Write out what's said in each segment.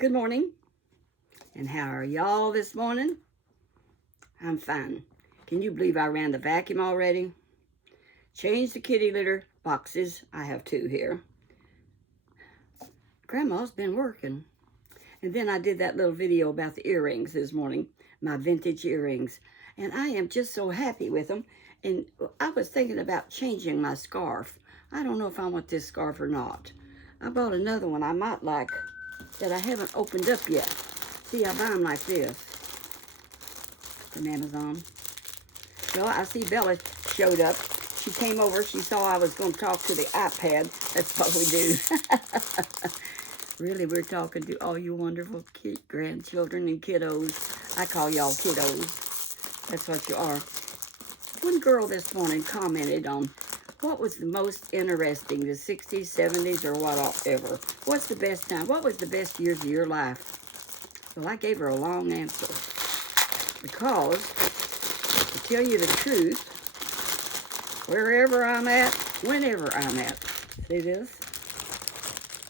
Good morning, and how are y'all this morning? I'm fine. Can you believe I ran the vacuum already? Changed the kitty litter boxes. I have 2 here. Grandma's been working. And then I did that little video about the earrings this morning, my vintage earrings. And I am just so happy with them. And I was thinking about changing my scarf. I don't know if I want this scarf or not. I bought another one I might like that I haven't opened up yet. See, I buy them like this from Amazon. Well, I see Bella showed up. She came over. She saw I was going to talk to the iPad. That's what we do. Really, we're talking to all you wonderful grandchildren and kiddos. I call y'all kiddos. That's what you are. One girl this morning commented on what was the most interesting, the 60s, 70s, or whatever. What's the best time? What was the best years of your life? Well, I gave her a long answer. Because, to tell you the truth, wherever I'm at, whenever I'm at, see this,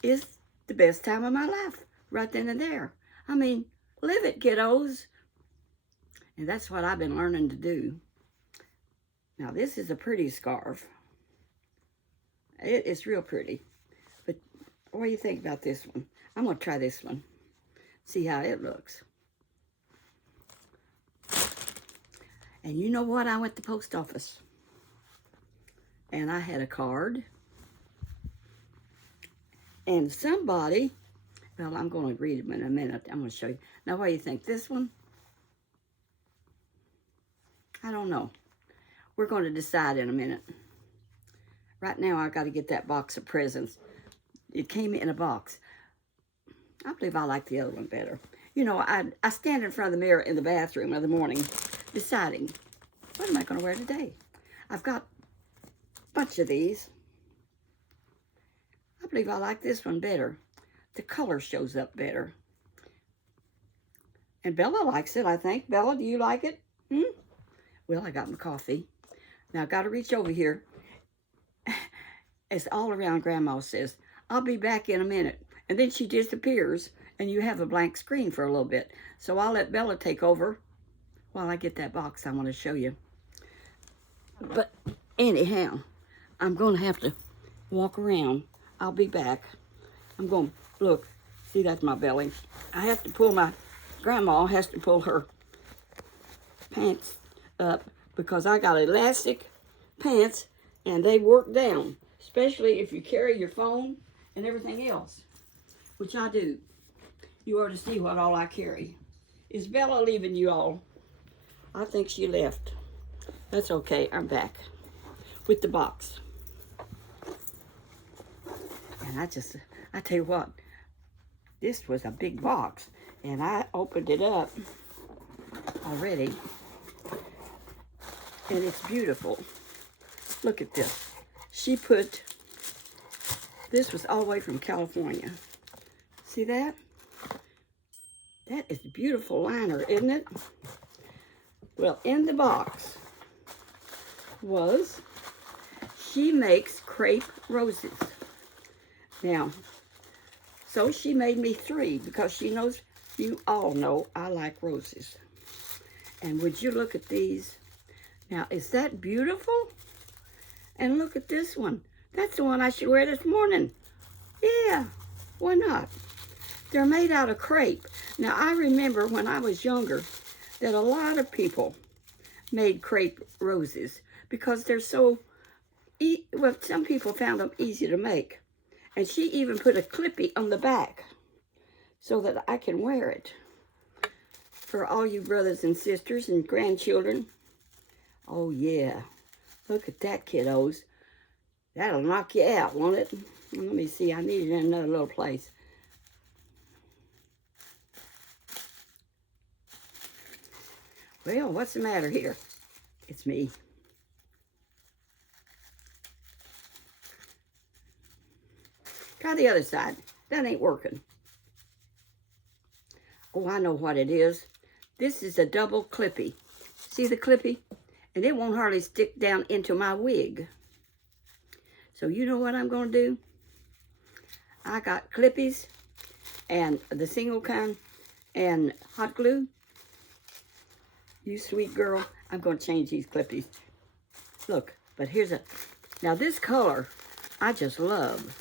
is the best time of my life, right then and there. I mean, live it, kiddos. And that's what I've been learning to do. Now, this is a pretty scarf. It's real pretty. But what do you think about this one? I'm going to try this one. See how it looks. And you know what? I went to the post office. And I had a card. And somebody, well, I'm going to read it in a minute. I'm going to show you. Now, what do you think? This one? I don't know. We're going to decide in a minute. Right now, I got to get that box of presents. It came in a box. I believe I like the other one better. You know, I stand in front of the mirror in the bathroom in the morning, deciding, what am I going to wear today? I've got a bunch of these. I believe I like this one better. The color shows up better. And Bella likes it, I think. Bella, do you like it? Well, I got my coffee. Now, I got to reach over here. It's all around. Grandma says, I'll be back in a minute. And then she disappears, and you have a blank screen for a little bit. So I'll let Bella take over while I get that box I want to show you. But anyhow, I'm going to have to walk around. I'll be back. I'm going to, look, see, that's my belly. I have to pull Grandma has to pull her pants up because I got elastic pants and they work down, especially if you carry your phone and everything else, which I do. You ought to see what all I carry. Is Bella leaving you all? I think she left. That's okay, I'm back with the box. And I tell you what, this was a big box, and I opened it up already, and it's beautiful. Look at this. This was all the way from California. See that? That is a beautiful liner, isn't it? Well, in the box was, she makes crepe roses. Now, so she made me 3 because she knows, you all know I like roses. And would you look at these? Now, is that beautiful? And look at this one. That's the one I should wear this morning. Yeah, why not? They're made out of crepe. Now, I remember when I was younger that a lot of people made crepe roses because they're so, well, some people found them easy to make. And she even put a clippy on the back so that I can wear it. For all you brothers and sisters and grandchildren. Oh, yeah. Look at that, kiddos. That'll knock you out, won't it? Let me see. I need it in another little place. Well, what's the matter here? It's me. Try the other side. That ain't working. Oh, I know what it is. This is a double clippy. See the clippy? And it won't hardly stick down into my wig. So you know what I'm going to do? I got clippies and the single kind and hot glue. You sweet girl. I'm going to change these clippies. Look, but here's a... Now this color, I just love.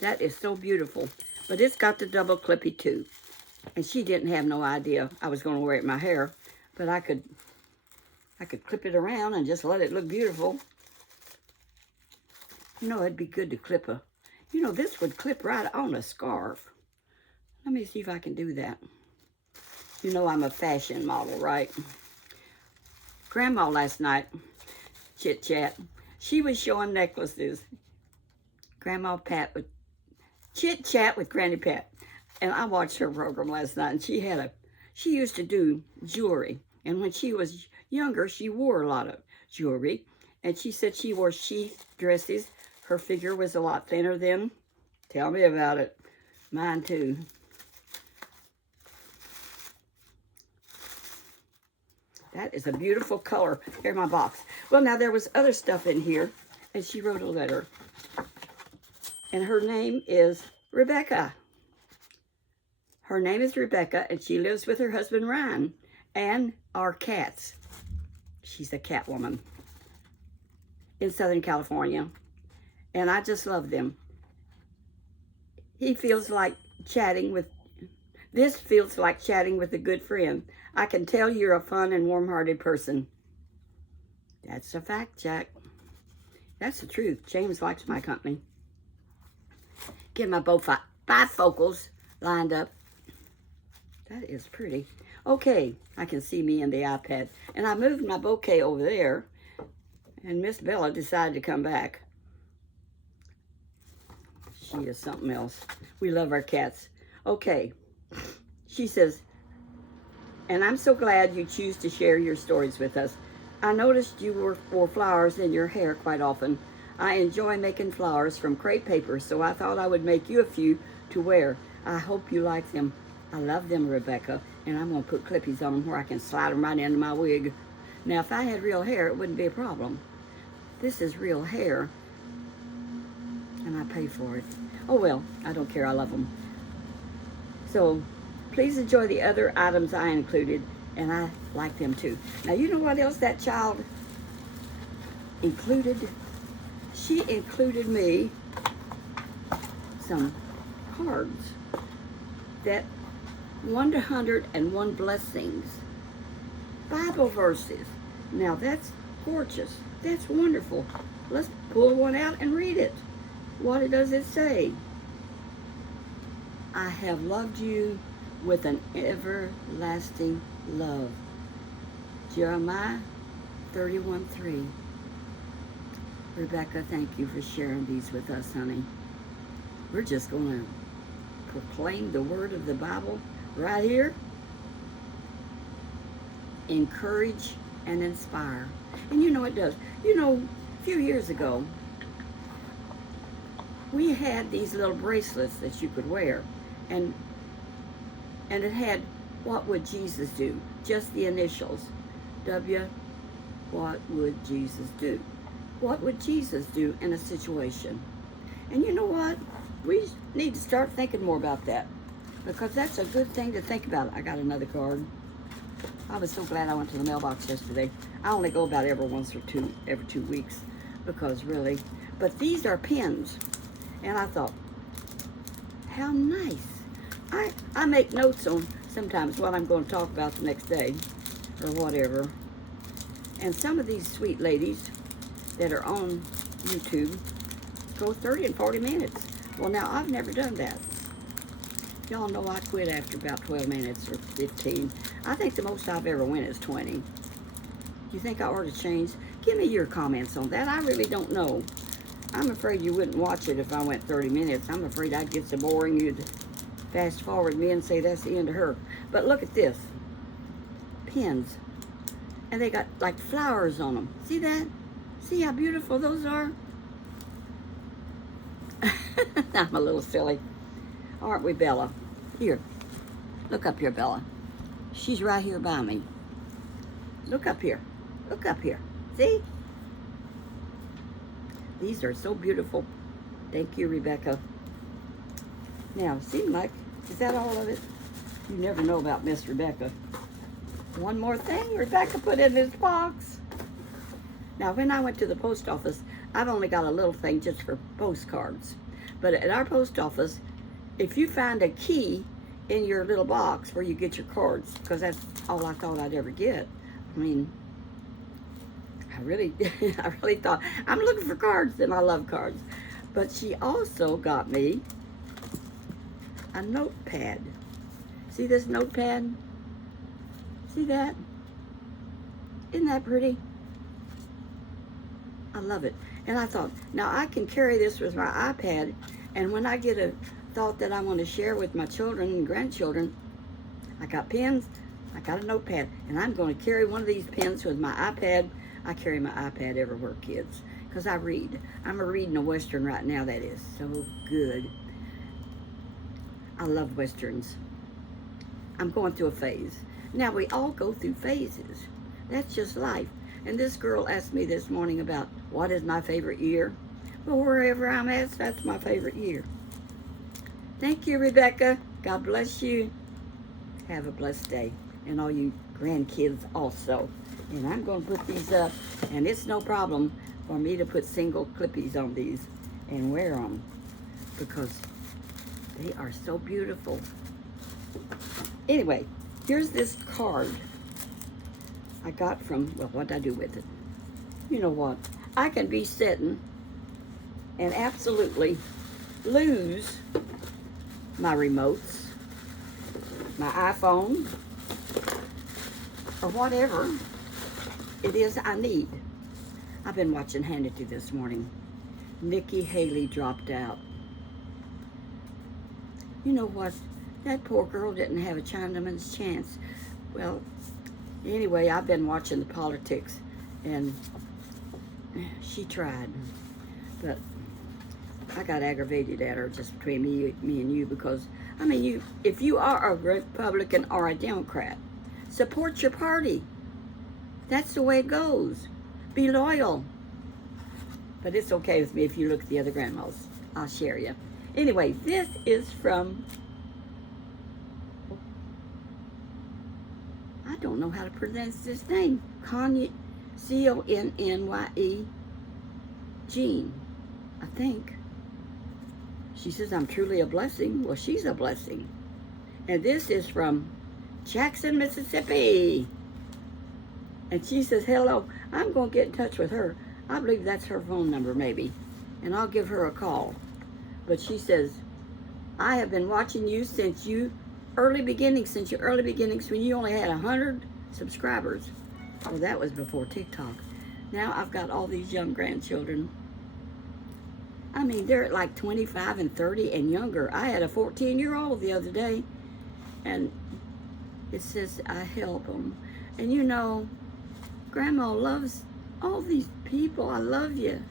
That is so beautiful. But it's got the double clippy too. And she didn't have no idea I was going to wear it in my hair. But I could clip it around and just let it look beautiful. You know, it'd be good to clip a... You know, this would clip right on a scarf. Let me see if I can do that. You know I'm a fashion model, right? Grandma last night, chit-chat, she was showing necklaces. Grandma Pat would chit-chat with Granny Pat. And I watched her program last night, and she used to do jewelry. And when she was younger, she wore a lot of jewelry. And she said she wore sheath dresses. Her figure was a lot thinner then. Tell me about it. Mine too. That is a beautiful color. Here's my box. Well, now there was other stuff in here, and she wrote a letter. And her name is Rebecca. Her name is Rebecca, and she lives with her husband, Ryan, and our cats. She's a cat woman in Southern California, and I just love them. He feels like chatting with... This feels like chatting with a good friend. I can tell you're a fun and warm-hearted person. That's a fact, Jack. That's the truth. James likes my company. Get my bifocals lined up. That is pretty. Okay, I can see me in the iPad. And I moved my bouquet over there. And Miss Bella decided to come back. She is something else. We love our cats. Okay. She says, and I'm so glad you choose to share your stories with us. I noticed you wore flowers in your hair quite often. I enjoy making flowers from crepe paper, so I thought I would make you a few to wear. I hope you like them. I love them, Rebecca, and I'm going to put clippies on them where I can slide them right into my wig. Now, if I had real hair, it wouldn't be a problem. This is real hair, and I pay for it. Oh, well, I don't care. I love them. So, please enjoy the other items I included, and I like them too. Now, you know what else that child included? She included me some cards that 101 blessings, Bible verses. Now, that's gorgeous. That's wonderful. Let's pull one out and read it. What does it say? I have loved you with an everlasting love. Jeremiah 31:3. Rebecca, thank you for sharing these with us, honey. We're just going to proclaim the word of the Bible right here. Encourage and inspire. And you know it does. You know, a few years ago, we had these little bracelets that you could wear. And it had, what would Jesus do? Just the initials. W, what would Jesus do? What would Jesus do in a situation? And you know what? We need to start thinking more about that, because that's a good thing to think about. I got another card. I was so glad I went to the mailbox yesterday. I only go about every 2 weeks, because really, but these are pins. And I thought, how nice. I make notes on sometimes what I'm going to talk about the next day or whatever. And some of these sweet ladies that are on YouTube go 30 and 40 minutes. Well, now, I've never done that. Y'all know I quit after about 12 minutes or 15. I think the most I've ever went is 20. Do you think I ought to change? Give me your comments on that. I really don't know. I'm afraid you wouldn't watch it if I went 30 minutes. I'm afraid I'd get so boring you'd fast forward me and say that's the end of her. But look at this. Pins. And they got like flowers on them. See that? See how beautiful those are? I'm a little silly. Aren't we, Bella? Here. Look up here, Bella. She's right here by me. Look up here. Look up here. See? These are so beautiful. Thank you, Rebecca. Now, it seemed like Is that all of it? You never know about Miss Rebecca. One more thing Rebecca put in this box. Now, when I went to the post office, I've only got a little thing just for postcards. But at our post office, if you find a key in your little box where you get your cards, because that's all I thought I'd ever get. I mean, I really thought, I'm looking for cards, and I love cards. But she also got me a notepad. See this notepad? See that? Isn't that pretty? I love it. And I thought, now I can carry this with my iPad, and when I get a thought that I want to share with my children and grandchildren, I got pens, I got a notepad, and I'm going to carry one of these pens with my iPad. I carry my iPad everywhere, kids, because I read. I'm reading a Western right now that is so good. I love Westerns. I'm going through a phase. Now, we all go through phases. That's just life. And this girl asked me this morning about what is my favorite year. Well, wherever I'm at, that's my favorite year. Thank you, Rebecca. God bless you. Have a blessed day. And all you grandkids also. And I'm going to put these up. And it's no problem for me to put single clippies on these and wear them, because they are so beautiful. Anyway, here's this card I got from, well, what did I do with it? You know what? I can be sitting and absolutely lose my remotes, my iPhone, or whatever it is I need. I've been watching Hannity this morning. Nikki Haley dropped out. You know what? That poor girl didn't have a Chinaman's chance. Well, anyway, I've been watching the politics, and she tried. But I got aggravated at her, just between me and you, because, I mean, if you are a Republican or a Democrat, support your party. That's the way it goes. Be loyal. But it's okay with me if you look at the other grandmas. I'll share you. Anyway, this is from, I don't know how to pronounce this name. Conye, C-O-N-N-Y-E, Jean, I think. She says, I'm truly a blessing. Well, she's a blessing. And this is from Jackson, Mississippi. And she says, hello. I'm going to get in touch with her. I believe that's her phone number, maybe. And I'll give her a call. But she says, I have been watching you since your early beginnings, when you only had 100 subscribers. Well, that was before TikTok. Now I've got all these young grandchildren. I mean, they're like 25 and 30 and younger. I had a 14-year-old the other day, and it says I help them. And you know, Grandma loves all these people. I love you.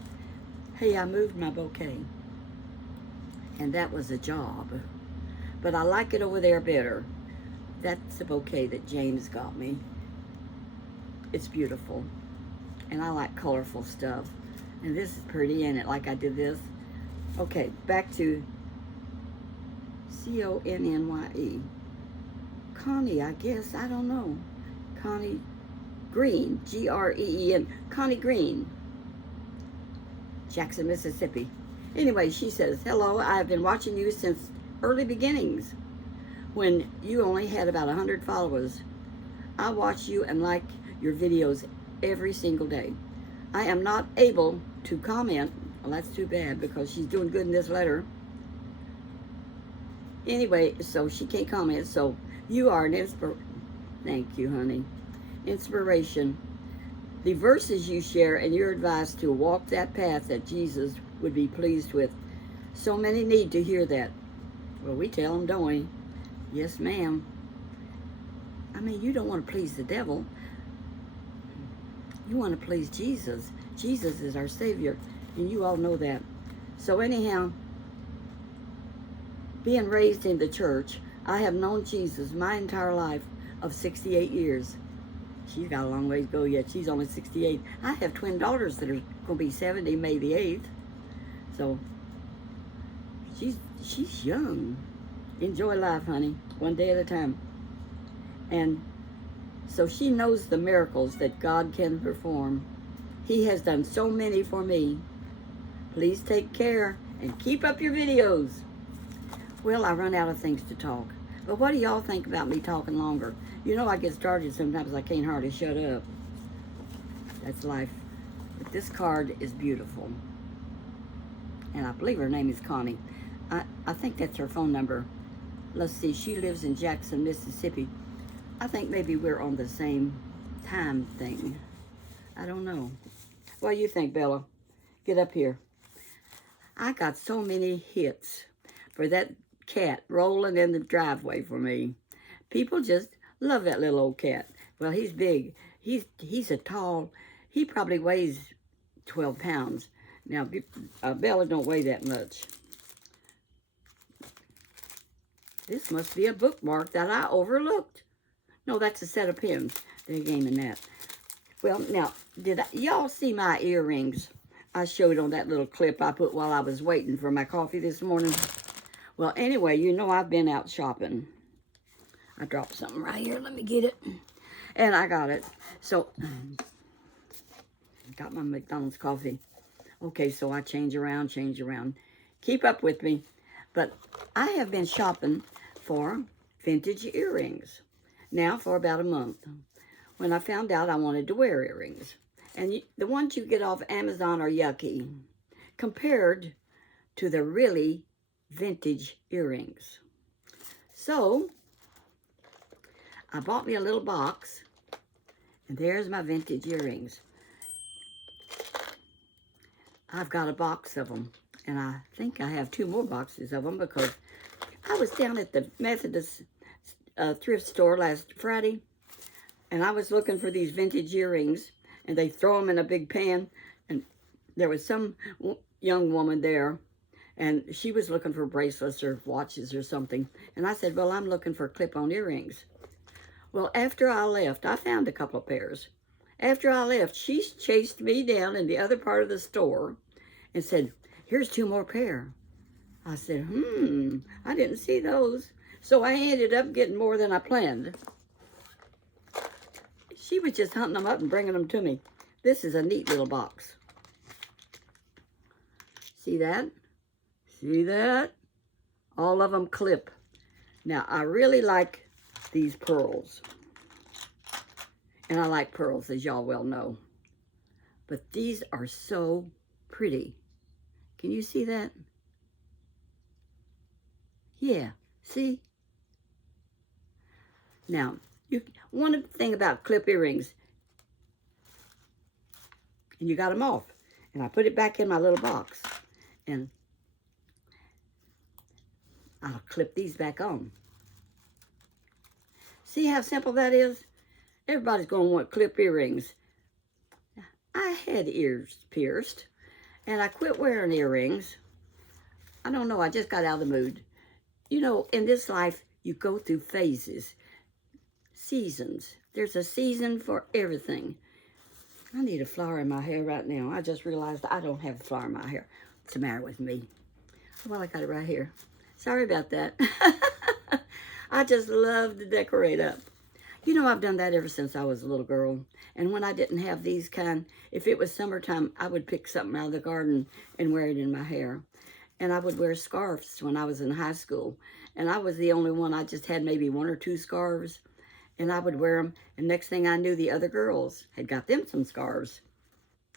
Hey, I moved my bouquet, and that was a job. But I like it over there better. That's the bouquet that James got me. It's beautiful. And I like colorful stuff. And this is pretty, ain't it? Like I did this. Okay, back to C-O-N-N-Y-E. Connie, I guess. I don't know. Connie Green. G-R-E-E-N. Connie Green. Jackson, Mississippi. Anyway, she says, hello, I've been watching you since early beginnings, when you only had about 100 followers. I watch you and like your videos every single day. I am not able to comment. Well, that's too bad, because she's doing good in this letter. Anyway, so she can't comment. So you are an thank you, honey. Inspiration. The verses you share and your advice to walk that path that Jesus would be pleased with. So many need to hear that. Well, we tell them, don't we? Yes, ma'am. I mean, you don't want to please the devil. You want to please Jesus. Jesus is our Savior, and you all know that. So anyhow, being raised in the church, I have known Jesus my entire life of 68 years. She's got a long ways to go yet. She's only 68. I have twin daughters that are going to be 70 May the 8th. So she's young. Enjoy life, honey, one day at a time. And so she knows the miracles that God can perform. He has done so many for me. Please take care and keep up your videos. Well, I run out of things to talk. But what do y'all think about me talking longer? You know I get started sometimes I can't hardly shut up. That's life. But this card is beautiful. And I believe her name is Connie. I think that's her phone number. Let's see, she lives in Jackson, Mississippi. I think maybe we're on the same time thing. I don't know. What do you think, Bella? Get up here. I got so many hits for that cat rolling in the driveway for me. People just love that little old cat. Well, he's big. He's a tall, he probably weighs 12 pounds. Now, Bella don't weigh that much. This must be a bookmark that I overlooked. No, that's a set of pins. They're gaming that. Well, now, did y'all see my earrings? I showed on that little clip I put while I was waiting for my coffee this morning. Well, anyway, you know I've been out shopping. I dropped something right here. Let me get it. And I got it. So, got my McDonald's coffee. Okay, so I change around. Keep up with me. But I have been shopping for vintage earrings now for about a month. When I found out I wanted to wear earrings. And the ones you get off Amazon are yucky compared to the really vintage earrings. So, I bought me a little box, and there's my vintage earrings. I've got a box of them, and I think I have 2 more boxes of them because I was down at the Methodist thrift store last Friday, and I was looking for these vintage earrings, and they throw them in a big pan, and there was some young woman there, and she was looking for bracelets or watches or something, and I said, well, I'm looking for clip-on earrings. Well, after I left, I found a couple of pairs. After I left, she chased me down in the other part of the store and said, here's 2 more pair. I said, I didn't see those. So I ended up getting more than I planned. She was just hunting them up and bringing them to me. This is a neat little box. See that? See that? All of them clip. Now, I really like these pearls. And I like pearls, as y'all well know. But these are so pretty. Can you see that? Yeah, see? Now, one thing about clip earrings, and you got them off. And I put it back in my little box. And I'll clip these back on. See how simple that is? Everybody's going to want clip earrings. I had ears pierced, and I quit wearing earrings. I don't know, I just got out of the mood. You know, in this life, you go through phases, seasons. There's a season for everything. I need a flower in my hair right now. I just realized I don't have a flower in my hair. What's the matter with me? Well, I got it right here. Sorry about that. I just love to decorate up. You know, I've done that ever since I was a little girl. And when I didn't have these kind, if it was summertime, I would pick something out of the garden and wear it in my hair. And I would wear scarves when I was in high school. And I was the only one. I just had maybe 1 or 2 scarves. And I would wear them. And next thing I knew, the other girls had got them some scarves.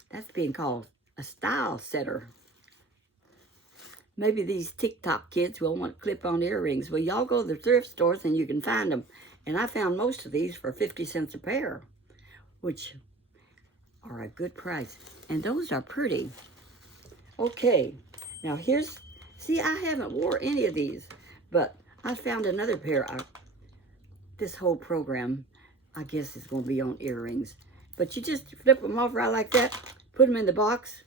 That's being called a style setter. Maybe these TikTok kids will want clip-on earrings. Well, y'all go to the thrift stores and you can find them. And I found most of these for 50 cents a pair, which are a good price. And those are pretty. Okay, now here's, see, I haven't wore any of these, but I found another pair. This whole program, I guess, is going to be on earrings. But you just flip them off right like that, put them in the box,